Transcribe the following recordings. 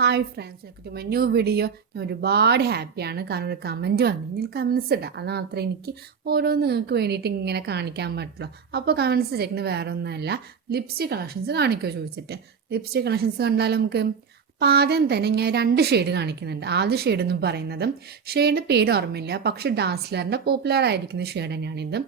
Hi friends, welcome to my new video. ഞാൻ ഒരുപാട് ഹാപ്പിയാണ് കാരണം ഒരു കമൻറ്റ് വന്നു. നിങ്ങൾ കമൻറ്റ്സ് ഇടാം, അത് മാത്രമേ എനിക്ക് ഓരോന്ന് നിങ്ങൾക്ക് വേണ്ടിയിട്ട് ഇങ്ങനെ കാണിക്കാൻ പറ്റുള്ളൂ. അപ്പോൾ കമൻറ്റ്സ് ഇട്ടേക്കുന്നത് വേറെ ഒന്നുമല്ല, ലിപ്സ്റ്റിക് കളക്ഷൻസ് കാണിക്കുമോ ചോദിച്ചിട്ട്. ലിപ്സ്റ്റിക് കളക്ഷൻസ് കണ്ടാൽ നമുക്ക് അപ്പോൾ ആദ്യം തന്നെ ഞാൻ 2 ഷെയ്ഡ് കാണിക്കുന്നുണ്ട്. ആദ്യ ഷെയ്ഡ് എന്ന് പറയുന്നത് ഷെയ്ഡിൻ്റെ പേര് ഓർമ്മയില്ല, പക്ഷേ ഡാസ്ലറിൻ്റെ പോപ്പുലർ ആയിരിക്കുന്ന ഷെയ്ഡ് തന്നെയാണിത്.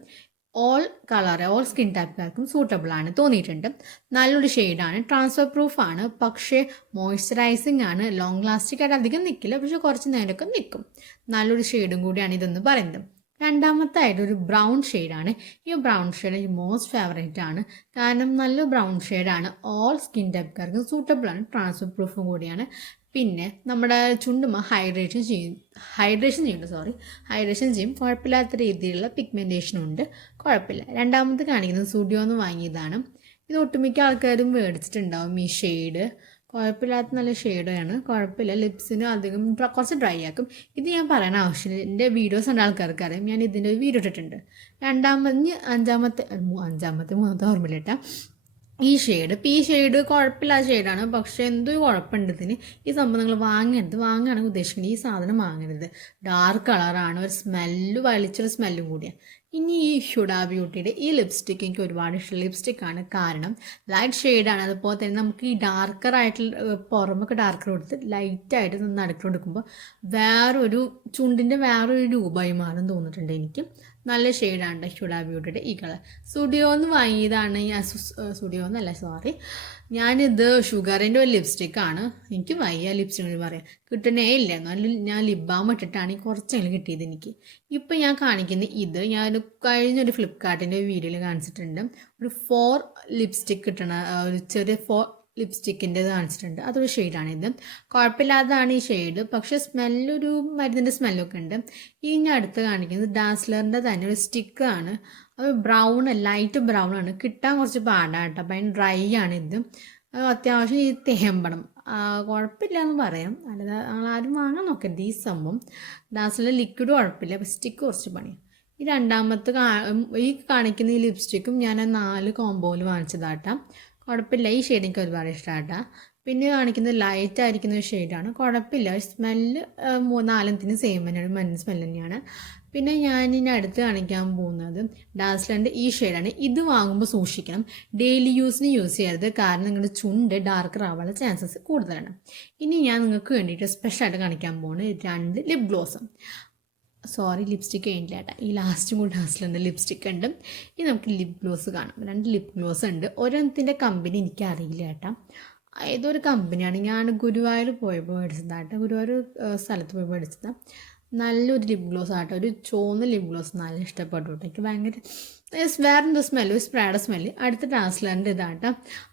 ഓൾ കളർ, ഓൾ സ്കിൻ ടൈപ്പുകാർക്കും സൂട്ടബിൾ ആണ് തോന്നിയിട്ടുണ്ട്. നല്ലൊരു ഷെയ്ഡാണ്, ട്രാൻസ്ഫർ പ്രൂഫ് ആണ്, പക്ഷേ മോയ്സ്ചറൈസിങ് ആണ്. ലോങ് ലാസ്റ്റിക് ആയിട്ട് അധികം നിൽക്കില്ല, പക്ഷെ കുറച്ച് നേരമൊക്കെ നിൽക്കും. നല്ലൊരു ഷെയ്ഡും കൂടിയാണ് ഇതെന്ന് പറയുന്നത്. രണ്ടാമത്തെ ആയിട്ട് ഒരു ബ്രൗൺ ഷെയ്ഡാണ്. ഈ ബ്രൗൺ ഷെയ്ഡ് എനിക്ക് മോസ്റ്റ് ഫേവറേറ്റ് ആണ്, കാരണം നല്ല ബ്രൗൺ ഷെയ്ഡാണ്. ഓൾ സ്കിൻ ടൈപ്പുകാർക്ക് സൂട്ടബിൾ ആണ്, ട്രാൻസ്ഫർ പ്രൂഫും കൂടിയാണ്. പിന്നെ നമ്മുടെ ചുണ്ടുമ ഹൈഡ്രേഷൻ ചെയ്യും. കുഴപ്പമില്ലാത്ത രീതിയിലുള്ള പിഗ്മെൻറ്റേഷനും ഉണ്ട്, കുഴപ്പമില്ല. രണ്ടാമത് കാണിക്കുന്നത് സ്റ്റുഡിയോന്ന് വാങ്ങിയതാണ്. ഇത് ഒട്ടുമിക്ക ആൾക്കാരും മേടിച്ചിട്ടുണ്ടാവും ഈ ഷെയ്ഡ്. കുഴപ്പമില്ലാത്ത നല്ല ഷെയ്ഡാണ്, കുഴപ്പമില്ല. ലിപ്സിന് അധികം കുറച്ച് ഡ്രൈ ആക്കും. ഇത് ഞാൻ പറയാൻ ആവശ്യമില്ല, എൻ്റെ വീഡിയോസ് ഉണ്ട് ആൾക്കാർക്ക് അറിയാം. ഞാൻ ഇതിൻ്റെ ഒരു വീഡിയോ ഇട്ടിട്ടുണ്ട്. മൂന്നാമത്തെ ഓർമ്മയിലിട്ടാ ഈ ഷെയ്ഡ് കുഴപ്പമില്ലാത്ത ഷെയ്ഡാണ്, പക്ഷേ എന്തൊരു കുഴപ്പമുണ്ട് ഇതിന്. ഈ സംഭവം നിങ്ങൾ വാങ്ങുകയാണെങ്കിൽ ഉദ്ദേശിക്കുന്നത് ഈ സാധനം വാങ്ങരുത്. ഡാർക്ക് കളറാണ്, ഒരു വലിച്ചൊരു സ്മെല്ലും കൂടിയാണ്. ഇനി ഈ ഹുഡ ബ്യൂട്ടിയുടെ ഈ ലിപ്സ്റ്റിക്ക് എനിക്ക് ഒരുപാട് ഇഷ്ടം ലിപ്സ്റ്റിക്കാണ്. കാരണം ലൈറ്റ് ഷെയ്ഡാണ്, അതുപോലെ തന്നെ നമുക്ക് ഈ ഡാർക്കറായിട്ടുള്ള പുറമൊക്കെ ഡാർക്കർ കൊടുത്ത് ലൈറ്റായിട്ട് നടുക്ക് കൊടുക്കുമ്പോൾ ചുണ്ടിൻ്റെ വേറൊരു രൂപമായി മാറും തോന്നിയിട്ടുണ്ട് എനിക്ക്. നല്ല ഷെയ്ഡാണ് ഹുഡ ബ്യൂട്ടിയുടെ ഈ കളർ. സ്റ്റുഡിയോന്ന് വാങ്ങിയതാണ്. ഞാനിത് ഷുഗറിൻ്റെ ഒരു ലിപ്സ്റ്റിക്കാണ്. എനിക്ക് വയ്യ ലിപ്സ്റ്റിക് പറയാം, കിട്ടണേ ഇല്ല. എന്നാലും ഞാൻ ലിപ് ബാം ഇട്ടിട്ടാണ് കുറച്ചെങ്കിലും കിട്ടിയത് എനിക്ക്. ഇപ്പം ഞാൻ കാണിക്കുന്ന ഇത് ഞാൻ കഴിഞ്ഞൊരു ഫ്ലിപ്കാർട്ടിൻ്റെ വീഡിയോയിൽ കാണിച്ചിട്ടുണ്ട്. ഒരു 4 ലിപ്സ്റ്റിക് കിട്ടണ ഒരു ചെറിയ 4 ലിപ്സ്റ്റിക്കിൻ്റെ കാണിച്ചിട്ടുണ്ട്. അതൊരു ഷെയ്ഡാണിത്. കുഴപ്പമില്ലാത്തതാണ് ഈ ഷെയ്ഡ്, പക്ഷേ സ്മെല്ലൊരു മരുന്നിൻ്റെ സ്മെല്ലൊക്കെ ഉണ്ട്. ഈ ഞാൻ അടുത്ത് കാണിക്കുന്നത് ഡാസ്ലറിൻ്റെ തന്നെ ഒരു സ്റ്റിക്കാണ്. അത് ലൈറ്റ് ബ്രൗൺ ആണ്, കിട്ടാൻ കുറച്ച് പാടാണ് കേട്ടോ. അപ്പം അതിന് ഡ്രൈ ആണ് ഇത്. അത്യാവശ്യം ഈ തേമ്പണം, കുഴപ്പമില്ല എന്ന് പറയാം. അല്ലാതെ ആരും വാങ്ങാൻ നോക്കരുത് ഈ സംഭവം. ഡാസ്ലറിൻ്റെ ലിക്വിഡ് കുഴപ്പമില്ല, അപ്പം സ്റ്റിക്ക് കുറച്ച് പണിയാണ്. ഈ ഈ കാണിക്കുന്ന ഈ ലിപ്സ്റ്റിക്കും ഞാൻ 4 കോമ്പോയിൽ വാങ്ങിച്ചതാട്ടാം. കുഴപ്പമില്ല, ഈ ഷെയ്ഡ് എനിക്ക് ഒരുപാട് ഇഷ്ടമാട്ടാ. പിന്നെ കാണിക്കുന്നത് ലൈറ്റ് ആയിരിക്കുന്ന ഒരു ഷെയ്ഡാണ്, കുഴപ്പമില്ല. സ്മെല്ല് 4 സെയിം തന്നെയാണ്, മഞ്ഞ സ്മെല്ല് തന്നെയാണ്. പിന്നെ ഞാൻ ഇനി അടുത്ത് കാണിക്കാൻ പോകുന്നത് ഡാസ്ലറിൻ്റെ ഈ ഷെയ്ഡാണ്. ഇത് വാങ്ങുമ്പോൾ സൂക്ഷിക്കണം, ഡെയിലി യൂസിന് യൂസ് ചെയ്യരുത്, കാരണം നിങ്ങളുടെ ചുണ്ട് ഡാർക്കർ ആവാനുള്ള ചാൻസസ് കൂടുതലാണ്. ഇനി ഞാൻ നിങ്ങൾക്ക് വേണ്ടിയിട്ട് സ്പെഷ്യലായിട്ട് കാണിക്കാൻ പോകുന്നത് 2 ലിപ് ഗ്ലോസും. ലിപ്സ്റ്റിക്ക് കഴിഞ്ഞില്ല ഏട്ടാ, ഈ ലാസ്റ്റും കൂടി ഡാസ്ലറിൻ്റെ ലിപ്സ്റ്റിക്ക് ഉണ്ട്. ഇനി നമുക്ക് ലിപ് ഗ്ലോസ് കാണാം. 2 ലിപ് ഗ്ലോസ് ഉണ്ട്. ഓരോന്നത്തിൻ്റെ കമ്പനി എനിക്കറിയില്ല ഏട്ടാ, ഏതൊരു കമ്പനിയാണ്. ഞാൻ ഗുരുവായൂർ പോയപ്പോൾ മേടിച്ചതാട്ടോ, ഗുരുവായൂർ സ്ഥലത്ത് പോയി മേടിച്ചതാണ്. നല്ലൊരു ലിപ് ഗ്ലോസ് ആട്ടോ, ഒരു ചുവന്ന ലിപ് ഗ്ലോസ് നല്ല ഇഷ്ടപ്പെട്ടു കേട്ടോ. എനിക്ക് ഭയങ്കര വേറെന്തോ സ്മെല്ല്, ഒരു സ്പ്രേയുടെ സ്മെല്ല്. അടുത്ത ഡാസ്ലറിൻ്റെ ഇതാട്ടോ,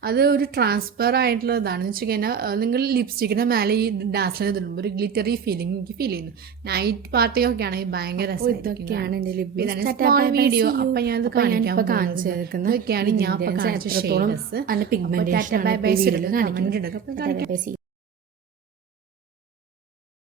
അത് ഒരു ട്രാൻസ്ഫർ ആയിട്ടുള്ള ഇതാണെന്ന് വെച്ച് കഴിഞ്ഞാൽ നിങ്ങൾ ലിപ്സ്റ്റിക്കിൻ്റെ മേലെ ഈ ഡാസ്ലറിന് ഇടുമ്പോൾ ഒരു ഗ്ലിറ്ററി ഫീലിംഗ് എനിക്ക് ഫീൽ ചെയ്യുന്നു. നൈറ്റ് പാർട്ടിയൊക്കെ ആണെങ്കിൽ ഭയങ്കര ഇതൊക്കെയാണ് എൻ്റെ ലിപ് വീഡിയോ. അപ്പം ഞാനത് കാണിക്കാൻ